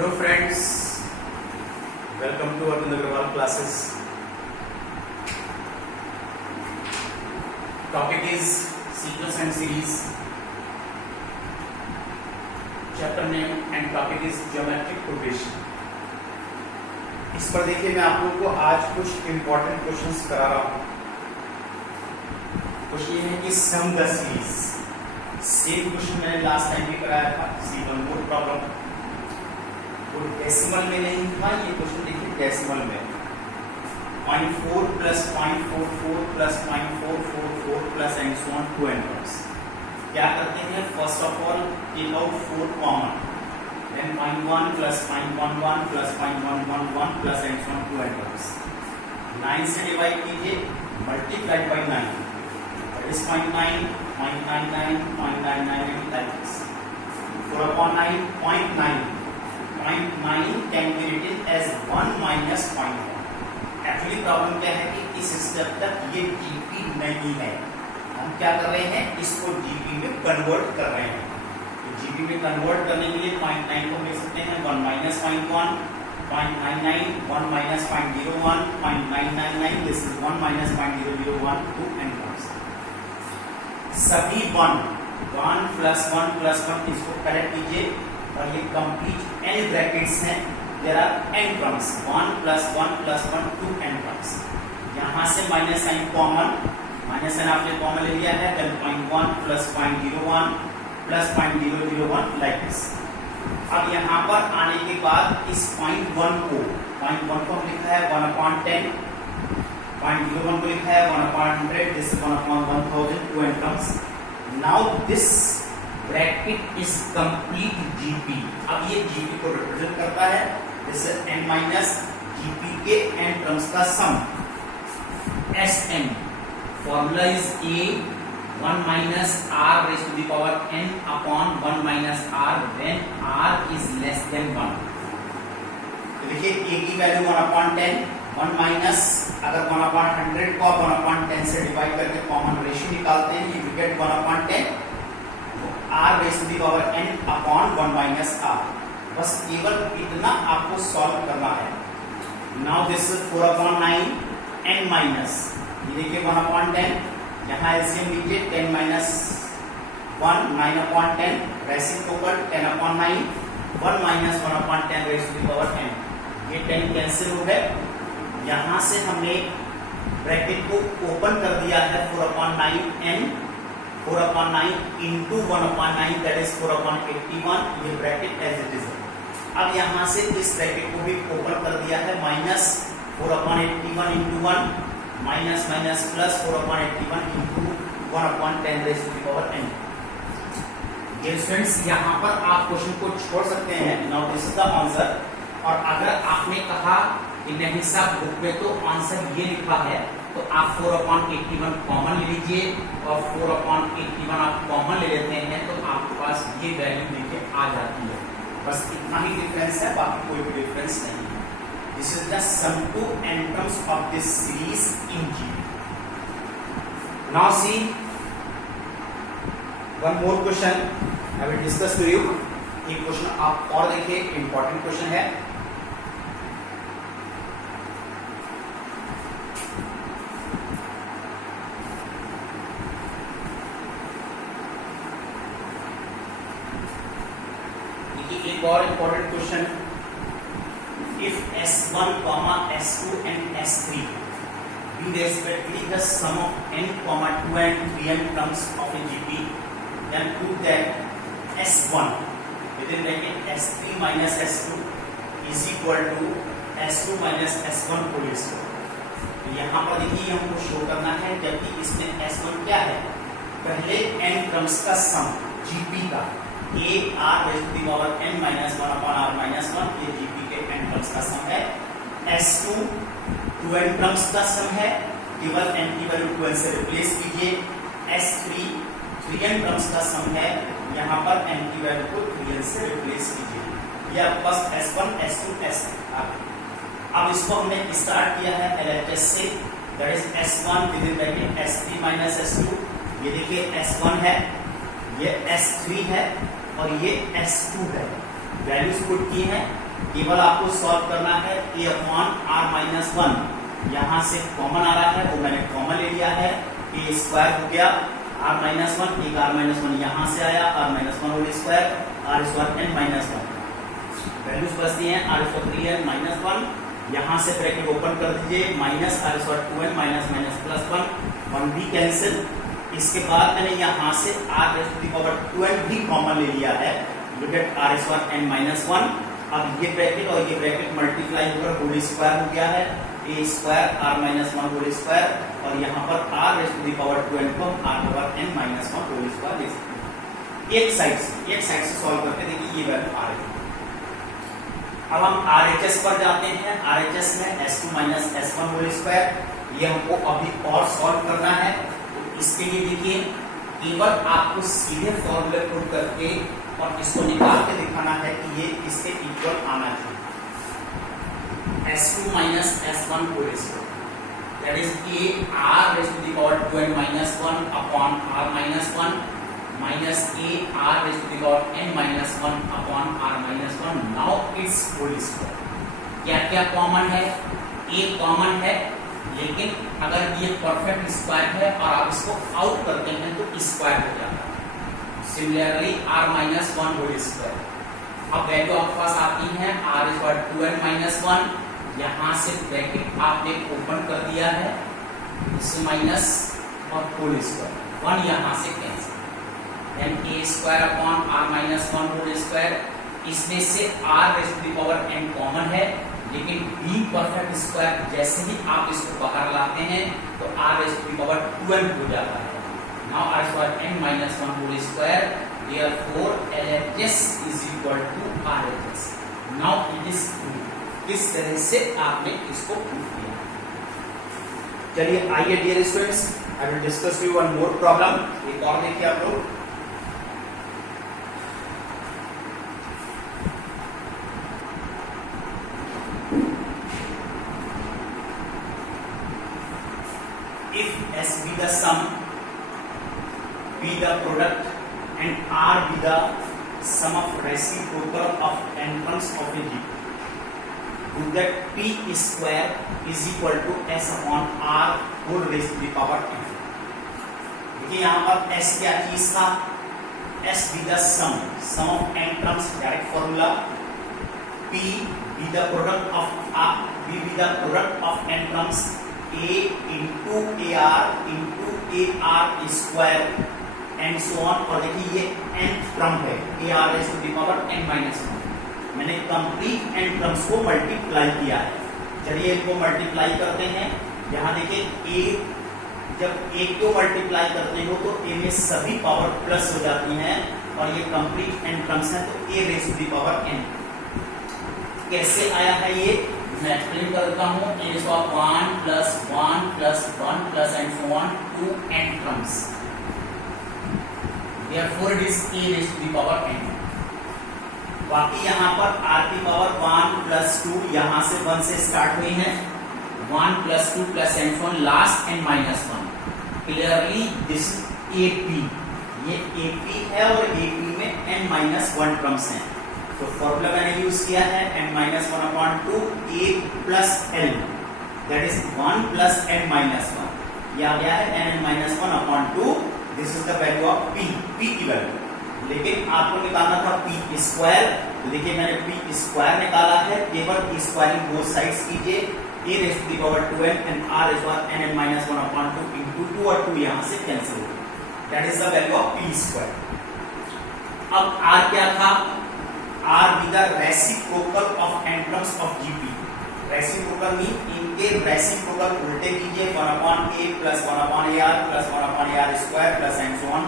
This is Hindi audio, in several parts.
Hello friends, welcome to Arvind Agarwal classes. Topic is sequence and series. Chapter name and topic is geometric progression. इस पर देखिए मैं आप लोगों को आज कुछ इंपॉर्टेंट क्वेश्चंस करा रहा हूँ. क्वेश्चन ये है कि some the series. Same question मैंने लास्ट टाइम भी कराया था, C1 बोर्ड प्रॉब्लम. वो डेसिमल में नहीं था, ये क्वेश्चन देखिए डेसिमल में. 0.4 plus 0.44 plus 0.444 plus and so on to n terms. क्या करते हैं? First of all take out 4 common, then 0.1 plus 0.11 plus 0.111 plus and so on to n terms. 9 से डिवाइड कीजिए, multiplied by 9. That is 0.9, 0.99, 0.99 like this. 4 upon 9, 0.9. 0.9 can be written as 1 minus 0.1. Actually problem क्या है कि इस स्टेप तक ये GP नहीं है. हम क्या कर रहे हैं? इसको GP में कन्वर्ट कर रहे हैं. तो GP में कन्वर्ट करने के लिए 0.9 को ले सकते हैं 1 minus 0.1, 0.99, 1 minus 0.01, 0.999. This is 1 minus 0.001 2 and plus. सभी 1 प्लस 1 प्लस 1 इसको करेक्ट कीजिए और ये कंप्लीट n ब्रैकेट्स हैं. There are n terms 1 plus 1 plus 1 2 n terms. यहां से minus sign common, minus sign आपने कॉमन ले लिया है. Then 0.1 plus 0.01 plus 0.001 like this. अब यहां पर आने के बाद इस 0.1 को हम लिखा है 1/10, 0.01 को लिखा है 1/100. This is 1/1000 2 n terms. Now this bracket is complete GP. अब ये GP को रिप्रेजेंट करता है. This is n minus GP के n टर्म्स का सम. Sn formula is A 1 minus r raised to the power n upon 1 minus r when r is less than 1. तो देखिए A की वैल्यू 1/10, 1 माइनस अगर 1/100 को आप 1/10 से डिवाइड करके कॉमन रेशियो निकालते हैं, you get 1/10 r raised to the power n upon 1 minus r. बस केवल इतना आपको सॉल्व करना है. Now this is 4/9 n minus, ये देखिए 1/10. यहाँ एलसीएम लीजिए 10 minus 1 9/10 reciprocal 10/9 1 minus 1/10 raise to the power n. ये 10 कैंसिल हो गए. यहाँ से हमने ब्रैकेट को ओपन कर दिया है 4/9 n 4/9 into 1/9 that is 4/81. ये ब्रैकेट एज इट इज. अब यहाँ से इस ब्रैकेट को भी ओपन कर दिया है minus 4/81 into 1 minus minus plus 4/81 into 1/10 raise to the power n. ये स्टूडेंट्स यहाँ पर आप क्वेश्चन को छोड़ सकते हैं. Now this is the answer. और अगर आपने कहा कि नहीं साहब बुक में तो आंसर ये लिखा है, तो आप 4/81 कॉमन ले लीजिए और 4/81 आप कॉमन ले लेते हैं तो आपके पास ये वैल्यू लेके आ जाती है. बस इतना ही डिफरेंस है, बाकी कोई भी डिफरेंस नहीं है. This is the sum to n terms of this series in G. Now see one more question I will discuss to you. एक क्वेश्चन आप और देखिए, इंपॉर्टेंट क्वेश्चन है. एक और important question. If S1, S2 and S3 be respectively the sum of n, 2 and 3n terms of a GP, then prove that S1 within bracket S3 minus S2 is equal to S2 minus S1 whole square. यहाँ पर देखिए हमको शो करना है, जबकि इसमें S1 क्या है? पहले n टर्म्स का सम GP का a r raised to the power n minus 1 upon r minus 1. ये GP के n टर्म्स का सम है. S2 2n टर्म्स का सम है, केवल n की वैल्यू 2n से रिप्लेस कीजिए. S3 3n टर्म्स का सम है, यहाँ पर n की वैल्यू को 3n से रिप्लेस कीजिए. यह बस S1 S2 S3. अब इसको हमने स्टार्ट किया है LHS से. That is S1 with in bracket S3 minus S2. ये देखिए S1 है, ये S3 है और ये S2 है. वैल्यूज पुट की हैं. केवल आपको सॉल्व करना है a अपॉन r माइनस 1, यहाँ से कॉमन आ रहा है वो मैंने कॉमन ले लिया है, a स्क्वायर हो गया r माइनस 1, एक r माइनस 1 यहाँ से आया, r minus 1 whole square, r square n minus 1, values बचती हैं r स्क्वायर 3n माइनस 1, यहाँ से ब्रैकेट ओपन कर दीजिए, minus r square 2n minus minus plus 1 भी कैंसिल। इसके बाद मैंने यहाँ से r raise to the power 2n भी कॉमन ले लिया है, look at r square n minus 1। अब ये ब्रैकेट और ये ब्रैकेट मल्टीप्लाई होकर होल स्क्वायर हो गया है, a square r minus 1 whole square, और यहाँ पर r raise to the power 2n को r power n minus 1 whole square ले सकते हैं। एक साइड से सॉल्व करके देखिए ये वैल्यू आ रही है। अब हम RHS पर जाते हैं, RHS में s2 minus s1 whole square, ये हमको अभी और सॉल्व करना है। तो इसके लिए देखिए केवल आपको सीधे फॉर्मूले पुट करके और इसको निकाल के दिखाना है कि ये इसके इक्वल आना चाहिए। s2 minus s1 whole square that is a r raise to the power 2n minus 1 upon r minus 1 minus a r raise to the power n minus 1 upon r minus 1, now it's whole square. क्या क्या कॉमन है? a कॉमन है, लेकिन अगर ये परफेक्ट स्क्वायर है और आप इसको आउट करते हैं तो स्क्वायर हो जाता है। Similarly r minus 1 whole square, अब वैल्यू आपके पास आती है r स्क्वायर 2n माइनस 1, यहाँ से ब्रैकेट आपने ओपन कर दिया है, इससे माइनस और होल स्क्वायर 1 यहाँ से cancel, then a square upon r minus 1 whole square. इसमें से r raise to the power n common है, लेकिन b परफेक्ट स्क्वायर जैसे ही आप इसको बाहर लाते हैं तो r raise to the power 2n हो जाता है। Now r square n minus 1 whole square, therefore LHS is equal to RHS। Now it is prove. इस तरह से आपने इसको प्रूव किया। चलिए आइए dear students, I will discuss you one more problem. एक और देखिए आप लोग, if S be the sum, be the product, and R be the sum of reciprocal of n terms of a GP, do that P square is equal to S upon R whole raised to the power n। देखिए यहाँ पर S क्या चीज था? S be the sum of n terms, direct formula. P be the product of n terms, a into ar into ar square and so on. और देखिए ये nth टर्म है ar raised to the power n minus 1, मैंने कंप्लीट n टर्म्स को मल्टीप्लाई किया है। चलिए इनको मल्टीप्लाई करते हैं। यहाँ देखिए a, जब a को मल्टीप्लाई करते हो तो a में सभी पावर प्लस हो जाती हैं, और ये कंप्लीट n टर्म्स हैं तो a raised to the power n। कैसे आया है ये मैं एक्सप्लेन करता हूँ। a is of 1 plus 1 plus 1 plus and so on to n terms, therefore it is a raised to the power n। बाकी यहाँ पर r की पावर 1 plus 2 यहाँ से 1 से स्टार्ट हुई है, 1 plus 2 plus and so on last n minus 1। Clearly this ap, ये ap है और ap में n minus 1 टर्म्स हैं। तो फॉर्मूला मैंने यूज किया है n minus 1 upon 2 a plus l, that is 1 plus n minus 1। ये आ गया है n minus 1 upon 2, this is the value of p की वैल्यू। लेकिन आपको निकालना था p स्क्वायर, तो देखिए मैंने p स्क्वायर निकाला है। केवल स्क्वायरिंग बोथ साइड्स कीजिए, a raised to the power 2n and r is what n minus 1 upon 2 into 2 और 2 यहाँ से कैंसिल हो गया, that is the value of p square. अब r क्या था? R be the reciprocal of n terms of GP। Reciprocal mean इनके रेसिप्रोकल उल्टे कीजिए, 1 upon a plus 1 upon ar plus 1 upon ar square plus and so on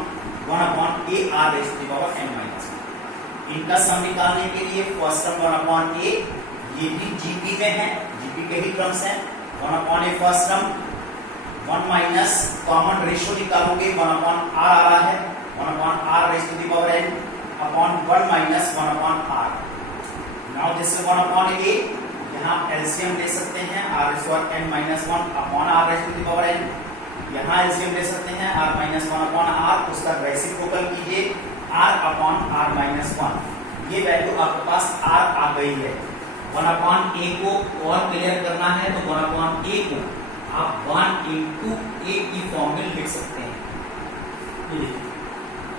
1 upon a r raised to the power n minus 1। इनका सम निकालने के लिए फर्स्ट टर्म 1 upon a, ये भी GP में है, GP के ही टर्म्स हैं। 1 upon a first term, 1 minus common ratio निकालोगे 1 upon r आ रहा है, 1 upon r raised to the power n upon 1 minus 1 upon r। now this is 1 upon a, यहाँ एलसीएम ले सकते हैं r square n minus 1 upon r raised to the power n। यहाँ एलसीएम ले सकते हैं r minus 1 upon r, उसका रेसिप्रोकल कीजिए r upon r minus 1। ये वैल्यू आपके पास r आ गई है। 1/a को और क्लियर करना है तो 1/a को आप 1 into a की फॉर्म में लिख सकते हैं।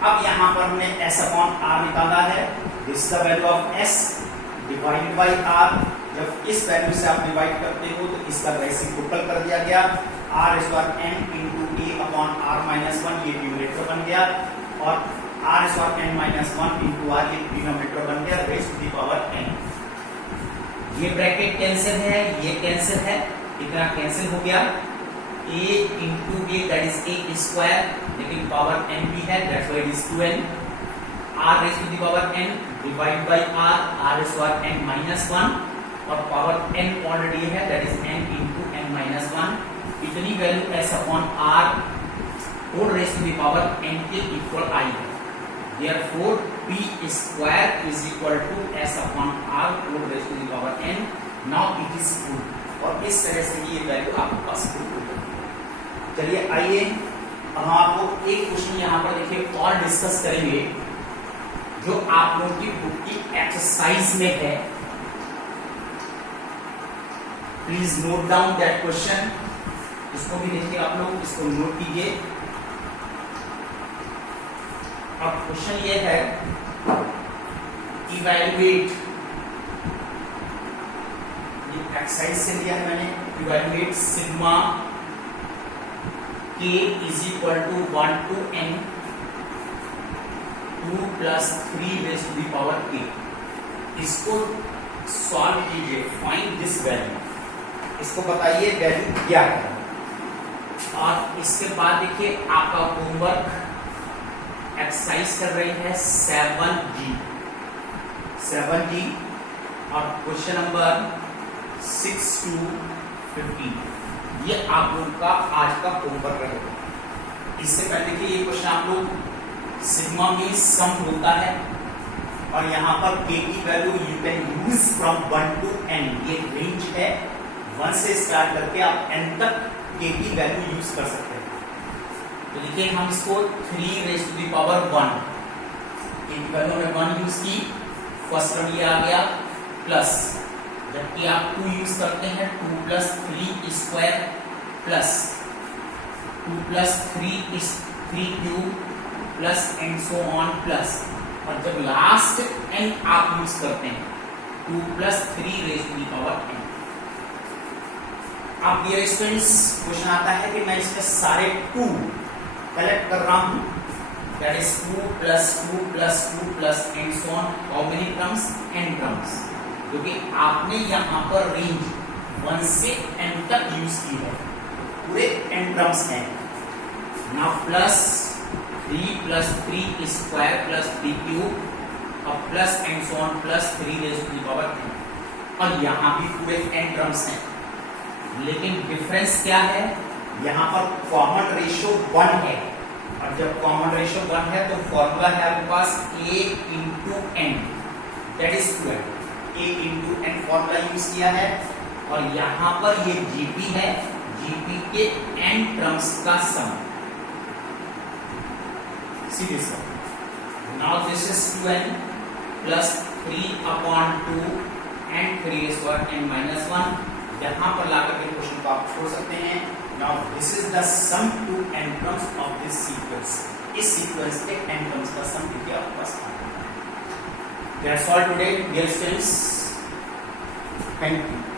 अब यहां पर हमने s/r निकाला है, this is the value of s divide by r। जब इस वैल्यू से आप डिवाइड करते हो तो इसका रेसिप्रोकल कर दिया गया, r square n into a/r minus 1 ये न्यूमरेटर बन गया, और r square n minus 1 into r ये डिनोमिनेटर बन गया, raise to the power n। ये ब्रैकेट कैंसिल है, ये कैंसिल है, इतना कैंसिल हो गया, a into a that is a square, लेकिन पावर n भी है, that's why it is 2n, r raise to the power n divide by r square n minus 1, और पावर n ऑलरेडी है, that is n into n minus 1। इतनी value s/r whole raise to the power n के इक्वल आई है। Therefore, p square is equal to s/r whole raised to the power n. Now it is full, और इस तरह से ये वैल्यू आपके पास full हो जाएगी। चलिए आइए अब हम आपको एक क्वेश्चन यहाँ पर देखिए और डिस्कस करेंगे जो आप लोगों की बुक की एक्सरसाइज में है। Please note down that question, इसको भी देखिए आप लोग, इसको नोट कीजिए। अब क्वेश्चन ये है, इवैल्यूएट, ये एक्सरसाइज से लिया है मैंने, evaluate sigma k is equal to 1 to n 2 plus 3 raised to the power k। इसको सॉल्व कीजिए, फाइंड दिस वैल्यू, इसको बताइए वैल्यू क्या है। और इसके बाद देखिए आपका होमवर्क एक्सरसाइज कर रही है 7G, और क्वेश्चन नंबर 6 to 15, ये आप लोग का आज का होमवर्क रहेगा। इससे पहले देखिए ये क्वेश्चन आप लोग सिग्मा में सम होता है, और यहाँ पर k की value you can use from 1 to n, ये रेंज है, 1 से स्टार्ट करके आप n तक k की वैल्यू यूज कर सकते हैं। तो देखिए हम इसको 3 रेज़ टू द पावर 1, एक वैल्यू में 1 यूज की, फर्स्ट टर्म ये आ गया, प्लस जबकि आप 2 यूज करते हैं 2 plus 3 square plus 2 plus 3 is 3 cube plus and so on plus, और जब लास्ट n आप यूज करते हैं 2 plus 3 raise to the power n। आप डियर स्टूडेंट्स क्वेश्चन आता है कि मैं इसमें सारे 2 कलेक्ट कर रहा हूं, that is 2 plus 2 plus 2 plus and so on, how many terms, n terms, क्योंकि आपने यहां पर रेंज 1 से n तक यूज की है, पूरे n टर्म्स हैं। Now plus 3 plus 3 square plus 3 cube और plus and so on plus 3 raise to the power n, और यहां भी पूरे n टर्म्स हैं, लेकिन डिफरेंस क्या है, यहां पर कॉमन रेशियो 1 है, और जब कॉमन रेशियो 1 है तो फॉर्मूला है आपके पास a into n, that is 12, a into n formula use किया है, और यहां पर ये gp है, gp के n टर्म्स का sum, see this one. Now this is 2n plus 3/2 and 3 square n minus 1, यहां पर लाकर के क्वेश्चन को आप छोड़ सकते हैं। Now this is the sum to n terms of this sequence, इस सीक्वेंस के n टर्म्स का सम देखिए आपके पास आ गया। That's all today dear students, thank you.